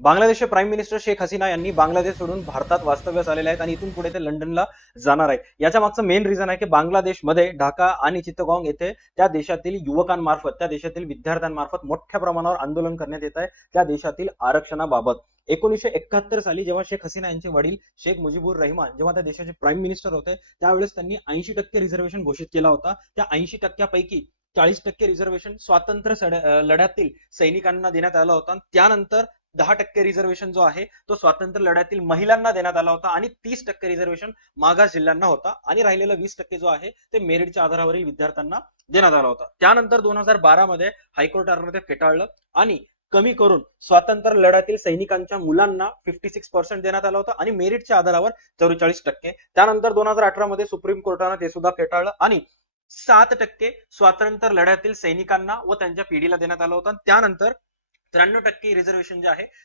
बांगलादेशचे prime minister Sheikh Hasina यांनी बांगलादेश सोडून भारतात वास्तव्यास आलेले आहेत आणि इथून पुढे ते लंडनला जाणार आहे. याच्या मागचं मेन रिझन आहे की बांगलादेशमध्ये ढाका आणि चित्तगोंग येथे त्या देशातील युवकांमार्फत, त्या देशातील विद्यार्थ्यांमार्फत मोठ्या प्रमाणावर आंदोलन करण्यात येत आहे त्या देशातील आरक्षणाबाबत. 1971 साली जेव्हा शेख हसीना यांचे वडील शेख मुजीबुर रहमान जेव्हा त्या देशाचे प्राईम मिनिस्टर होते, त्यावेळेस त्यांनी 80% रिझर्वेशन घोषित केला होता. त्या 80%पैकी 40% रिझर्वेशन स्वातंत्र्य लढ्यातील सैनिकांना देण्यात आला होता. त्यानंतर 10% रिझर्वेशन जो आहे तो स्वातंत्र्य लढ्यातील महिलांना देण्यात आला होता आणि 30% रिझर्वेशन मागास जिल्ह्यांना होता आणि राहिलेला 20% जो आहे ते मेरिटच्या आधारावरील विद्यार्थ्यांना देण्यात आला होता. त्यानंतर 2012 मध्ये हायकोर्टाने ते फेटाळलं आणि कमी करून स्वातंत्र्य लढ्यातील सैनिकांच्या मुलांना 56% देण्यात आला होता आणि मेरिटच्या आधारावर 44%. त्यानंतर 2018 मध्ये सुप्रीम कोर्टाने ते सुद्धा फेटाळलं आणि 7% स्वातंत्र्य लढ्यातील सैनिकांना व त्यांच्या पिढीला देण्यात आलं होतं. त्यानंतर 93% रिझर्वेशन जे आहे